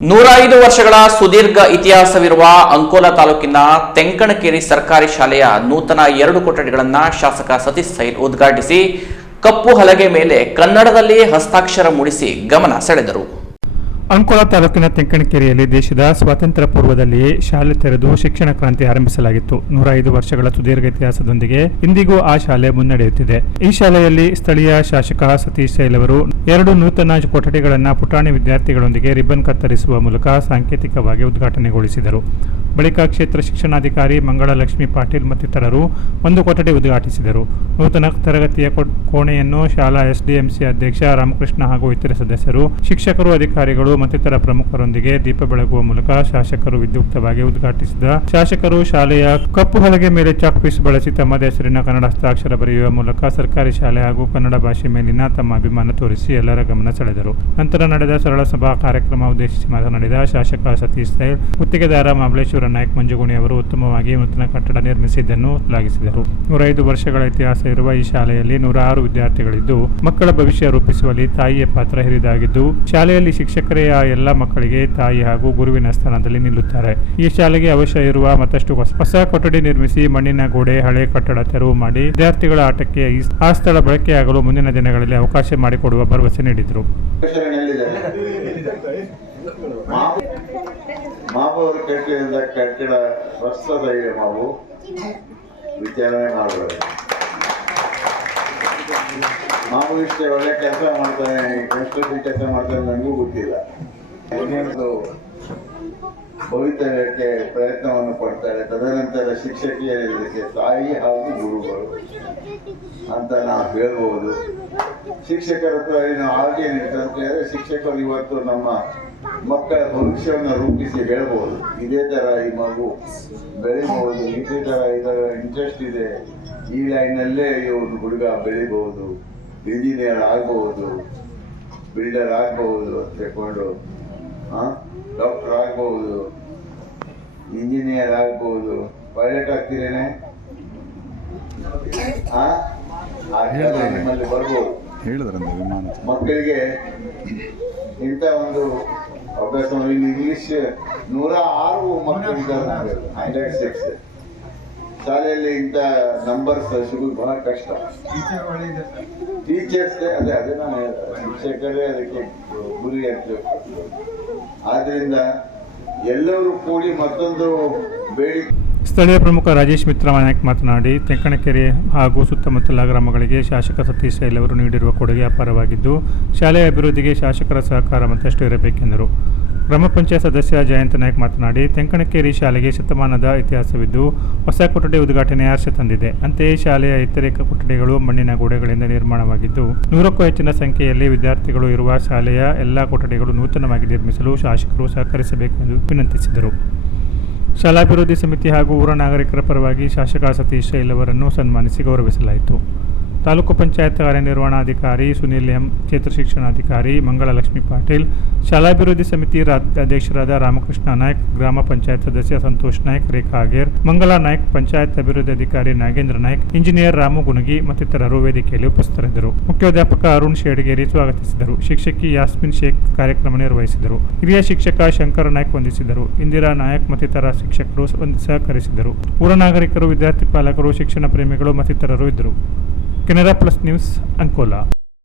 ನೂರ ಐದು ವರ್ಷಗಳ ಸುದೀರ್ಘ ಇತಿಹಾಸವಿರುವ ಅಂಕೋಲಾ ತಾಲೂಕಿನ ತೆಂಕಣಕೇರಿ ಸರ್ಕಾರಿ ಶಾಲೆಯ ನೂತನ ಎರಡು ಕೊಠಡಿಗಳನ್ನ ಶಾಸಕ ಸತೀಶ್ ಸೈಲ್ ಉದ್ಘಾಟಿಸಿ ಕಪ್ಪು ಹಲಗೆ ಮೇಲೆ ಕನ್ನಡದಲ್ಲಿ ಹಸ್ತಾಕ್ಷರ ಮೂಡಿಸಿ ಗಮನ ಸೆಳೆದರು. ಅಂಕೋಲಾ ತಾಲೂಕಿನ ತೆಂಕಣಕೆರೆಯಲ್ಲಿ ದೇಶದ ಸ್ವಾತಂತ್ರ್ಯ ಪೂರ್ವದಲ್ಲಿಯೇ ಶಾಲೆ ತೆರೆದು ಶಿಕ್ಷಣ ಕ್ರಾಂತಿ ಆರಂಭಿಸಲಾಗಿತ್ತು. ನೂರ ಐದು ವರ್ಷಗಳ ಸುದೀರ್ಘ ಇತಿಹಾಸದೊಂದಿಗೆ ಇಂದಿಗೂ ಆ ಶಾಲೆ ಮುನ್ನಡೆಯುತ್ತಿದೆ. ಈ ಶಾಲೆಯಲ್ಲಿ ಸ್ಥಳೀಯ ಶಾಸಕ ಸತೀಶ್ ಸೈಲ್ ಅವರು ಎರಡು ನೂತನ ಕೊಠಡಿಗಳನ್ನು ಪುಟಾಣಿ ವಿದ್ಯಾರ್ಥಿಗಳೊಂದಿಗೆ ರಿಬ್ಬನ್ ಕತ್ತರಿಸುವ ಮೂಲಕ ಸಾಂಕೇತಿಕವಾಗಿ ಉದ್ಘಾಟನೆಗೊಳಿಸಿದರು. ಬಳಿಕ ಕ್ಷೇತ್ರ ಶಿಕ್ಷಣಾಧಿಕಾರಿ ಮಂಗಳಲಕ್ಷ್ಮಿ ಪಾಟೀಲ್ ಮತ್ತಿತರರು ಒಂದು ಕೊಠಡಿ ಉದ್ಘಾಟಿಸಿದರು. ನೂತನ ತರಗತಿಯ ಕೋಣೆಯನ್ನು ಶಾಲಾ ಎಸ್ಡಿಎಂಸಿ ಅಧ್ಯಕ್ಷ ರಾಮಕೃಷ್ಣ ಹಾಗೂ ಇತರ ಸದಸ್ಯರು, ಶಿಕ್ಷಕರು, ಅಧಿಕಾರಿಗಳು ಮತ್ತಿತರ ಪ್ರಮುಖರೊಂದಿಗೆ ದೀಪ ಬೆಳಗುವ ಮೂಲಕ ಶಾಸಕರು ವಿದ್ಯುಕ್ತವಾಗಿ ಉದ್ಘಾಟಿಸಿದ ಶಾಸಕರು ಶಾಲೆಯ ಕಪ್ಪು ಹಲಗೆ ಮೇಲೆ ಚಾಕ್ ಪೀಸ್ ಬಳಸಿ ತಮ್ಮದೇ ಹೆಸರಿನ ಕನ್ನಡ ಹಸ್ತಾಕ್ಷರ ಬರೆಯುವ ಮೂಲಕ ಸರ್ಕಾರಿ ಶಾಲೆ ಹಾಗೂ ಕನ್ನಡ ಭಾಷೆ ಮೇಲಿನ ತಮ್ಮ ಅಭಿಮಾನ ತೋರಿಸಿ ಎಲ್ಲರ ಗಮನ ಸೆಳೆದರು. ನಂತರ ನಡೆದ ಸರಳ ಸಭಾ ಕಾರ್ಯಕ್ರಮ ಉದ್ದೇಶಿಸಿ ಮಾತನಾಡಿದ ಶಾಸಕ ಸತೀಶ್ ಸೈಲ್, ಗುತ್ತಿಗೆದಾರ ಮಹಾಬಲೇಶ್ವರ ನಾಯಕ್ ಮಂಜುಗುಣಿ ಅವರು ಉತ್ತಮವಾಗಿ ನೂತನ ಕಟ್ಟಡ ನಿರ್ಮಿಸಿದ್ದನ್ನು ಶ್ಲಾಘಿಸಿದರು. ನೂರೈದು ವರ್ಷಗಳ ಇತಿಹಾಸ ಇರುವ ಈ ಶಾಲೆಯಲ್ಲಿ ನೂರಾರು ವಿದ್ಯಾರ್ಥಿಗಳಿದ್ದು, ಮಕ್ಕಳ ಭವಿಷ್ಯ ರೂಪಿಸುವಲ್ಲಿ ತಾಯಿಯ ಪಾತ್ರ ಹಿರಿದಾಗಿದ್ದು, ಶಾಲೆಯಲ್ಲಿ ಶಿಕ್ಷಕರೇ ಆ ಎಲ್ಲ ಮಕ್ಕಳಿಗೆ ತಾಯಿ ಹಾಗೂ ಗುರುವಿನ ಸ್ಥಾನದಲ್ಲಿ ನಿಲ್ಲುತ್ತಾರೆ. ಈ ಶಾಲೆಗೆ ಅವಶ್ಯ ಇರುವ ಮತ್ತಷ್ಟು ಹೊಸ- ಕೊಠಡಿ ನಿರ್ಮಿಸಿ ಮಣ್ಣಿನ ಗೋಡೆ, ಹಳೆ ಕಟ್ಟಡ ತೆರವು ಮಾಡಿ ವಿದ್ಯಾರ್ಥಿಗಳ ಆಟಕ್ಕೆ ಆ ಸ್ಥಳ ಬಳಕೆಯಾಗಲು ಮುಂದಿನ ದಿನಗಳಲ್ಲಿ ಅವಕಾಶ ಮಾಡಿಕೊಡುವ ಭರವಸೆ ನೀಡಿದರು. ಮಾವು ಇಷ್ಟೇ ಒಳ್ಳೆ ಕೆಲಸ ಮಾಡ್ತಾನೆ ಕನ್ಸ್ಟ್ರಕ್ಷನ್ ಕೆಲಸ ಮಾಡ್ತಾನೆ ನನಗೂ ಗೊತ್ತಿಲ್ಲ. ಇನ್ನೊಂದು ಭವಿತವ್ಯಕ್ಕೆ ಪ್ರಯತ್ನವನ್ನು ಪಡ್ತಾರೆ. ತದನಂತರ ಶಿಕ್ಷಕಿಯರಿಗೆ ತಾಯಿ ಹಾಗೂ ಗುರುಗಳು ಅಂತ ನಾವು ಹೇಳ್ಬೋದು. ಶಿಕ್ಷಕರ ಹತ್ರ ಏನಿರ್ತದೆ ಅಂತ ಶಿಕ್ಷಕರು ಇವತ್ತು ನಮ್ಮ ಮಕ್ಕಳ ಭವಿಷ್ಯವನ್ನು ರೂಪಿಸಿ ಹೇಳ್ಬೋದು. ಇದೇ ಥರ ಈ ಮಗು ಬೆಳಿಬಹುದು, ಇದೇ ಥರ ಇದರ ಇಂಟ್ರೆಸ್ಟ್ ಇದೆ. ಈ ಲೈನಲ್ಲೇ ಈ ಒಂದು ಹುಡುಗ ಬೆಳಿಬಹುದು. ಇಂಜಿನಿಯರ್ ಆಗಬಹುದು ಬಿಲ್ಡರ್ ಆಗಬಹುದು ಅಂತ ಹೇಳ್ಕೊಂಡು ಡಾಕ್ಟರ್ ಆಗಬಹುದು ಇಂಜಿನಿಯರ್ ಆಗ್ಬಹುದು ಪೈಲಟ್ ಆಗ್ತೀರೇನೆ? ನಿಮ್ಮಲ್ಲಿ ಬರ್ಬೋದು. ಹೇಳಿದ್ರಂತೆ ವಿಮಾನ. ಮಕ್ಕಳಿಗೆ ಇಂಥ ಒಂದು ಅಭ್ಯಾಸ ಇಂಗ್ಲಿಷ್ ನೂರ ಆರು ಮಕ್ಕಳಿದ್ದಾರೆ ಹೈಲೈಟ್ ಸಿಕ್ಸ್ ಶಾಲೆಯಲ್ಲಿ ಇಂಥ ನಂಬರ್ಸ್ ಸಿಗೋದು ಬಹಳ ಕಷ್ಟ. ಟೀಚರ್ಸ್ ಅದೇ ಅದೇ ನಾನು. ಶಿಕ್ಷಕರೇ ಅದಕ್ಕೆ ಗುರಿ ಅಂತ ಆದ್ರಿಂದ ಎಲ್ಲರೂ ಕೂಡಿ ಮತ್ತೊಂದು ಬೇಡಿಕೆ ಸ್ಥಳೀಯ ಪ್ರಮುಖ ರಾಜೇಶ್ ಮಿತ್ರ ನಾಯಕ್ ಮಾತನಾಡಿ ತೆಂಕಣಕೆರೆ ಹಾಗೂ ಸುತ್ತಮುತ್ತಲ ಗ್ರಾಮಗಳಿಗೆ ಶಾಸಕ ಸತೀಶ್ ಸೈಲ್ ಅವರು ನೀಡಿರುವ ಕೊಡುಗೆ ಅಪಾರವಾಗಿದ್ದು ಶಾಲೆಯ ಅಭಿವೃದ್ಧಿಗೆ ಶಾಸಕರ ಸಹಕಾರ ಮತ್ತಷ್ಟು ಇರಬೇಕೆಂದರು. ಗ್ರಾಮ ಪಂಚಾಯತ್ ಸದಸ್ಯ ಜಯಂತ ನಾಯ್ಕ್ ಮಾತನಾಡಿ, ತೆಂಕಣಕೇರಿ ಶಾಲೆಗೆ ಶತಮಾನದ ಇತಿಹಾಸವಿದ್ದು, ಹೊಸ ಕೊಠಡಿ ಉದ್ಘಾಟನೆ ಆಸೆ ತಂದಿದೆ. ಅಂತೆಯೇ ಶಾಲೆಯ ಇತರೆ ಕೊಠಡಿಗಳು ಮಣ್ಣಿನ ಗೋಡೆಗಳಿಂದ ನಿರ್ಮಾಣವಾಗಿದ್ದು, ನೂರಕ್ಕೂ ಹೆಚ್ಚಿನ ಸಂಖ್ಯೆಯಲ್ಲಿ ವಿದ್ಯಾರ್ಥಿಗಳು ಇರುವ ಶಾಲೆಯ ಎಲ್ಲ ಕೊಠಡಿಗಳು ನೂತನವಾಗಿ ನಿರ್ಮಿಸಲು ಶಾಸಕರು ಸಹಕರಿಸಬೇಕು ಎಂದು ವಿನಂತಿಸಿದರು. ಶಾಲಾಭಿವೃದ್ಧಿ ಸಮಿತಿ ಹಾಗೂ ಊರ ನಾಗರಿಕರ ಪರವಾಗಿ ಶಾಸಕ ಸತೀಶ್ ಶೈಲ್ ಅವರನ್ನು ಸನ್ಮಾನಿಸಿ ಗೌರವಿಸಲಾಯಿತು. ತಾಲೂಕು ಪಂಚಾಯತ್ ಕಾರ್ಯನಿರ್ವಹಣಾಧಿಕಾರಿ ಸುನಿಲ್ ಎಂ, ಕ್ಷೇತ್ರ ಶಿಕ್ಷಣಾಧಿಕಾರಿ ಮಂಗಳಲಕ್ಷ್ಮಿ ಪಾಟೀಲ್, ಶಾಲಾಭಿವೃದ್ಧಿ ಸಮಿತಿ ಅಧ್ಯಕ್ಷರಾದ ರಾಮಕೃಷ್ಣ ನಾಯ್ಕ್, ಗ್ರಾಮ ಪಂಚಾಯತ್ ಸದಸ್ಯ ಸಂತೋಷ್ ನಾಯ್ಕ್, ರೇಖಾ ಆಗೇರ್ ಮಂಗಳಾ ನಾಯ್ಕ್, ಪಂಚಾಯತ್ ಅಭಿವೃದ್ಧಿ ಅಧಿಕಾರಿ ನಾಗೇಂದ್ರ ನಾಯ್ಕ್, ಇಂಜಿನಿಯರ್ ರಾಮು ಗುಣಗಿ ಮತ್ತಿತರರು ವೇದಿಕೆಯಲ್ಲಿ ಉಪಸ್ಥಿತರಿದ್ದರು. ಮುಖ್ಯೋಧ್ಯಾಪಕ ಅರುಣ್ ಶೇಡಗೇರಿ ಸ್ವಾಗತಿಸಿದರು. ಶಿಕ್ಷಕಿ ಯಾಸ್ಮಿನ್ ಶೇಖ್ ಕಾರ್ಯಕ್ರಮ ನಿರ್ವಹಿಸಿದರು. ಹಿರಿಯ ಶಿಕ್ಷಕ ಶಂಕರ ನಾಯ್ಕ್ ವಂದಿಸಿದರು. ಇಂದಿರಾ ನಾಯಕ್ ಮತ್ತಿತರ ಶಿಕ್ಷಕರು ಸಹಕರಿಸಿದರು. ಊರ ನಾಗರಿಕರು, ವಿದ್ಯಾರ್ಥಿ ಪಾಲಕರು, ಶಿಕ್ಷಣ ಪ್ರೇಮಿಗಳು ಮತ್ತಿತರರು ಇದ್ದರು. Canada Plus News, Ancola.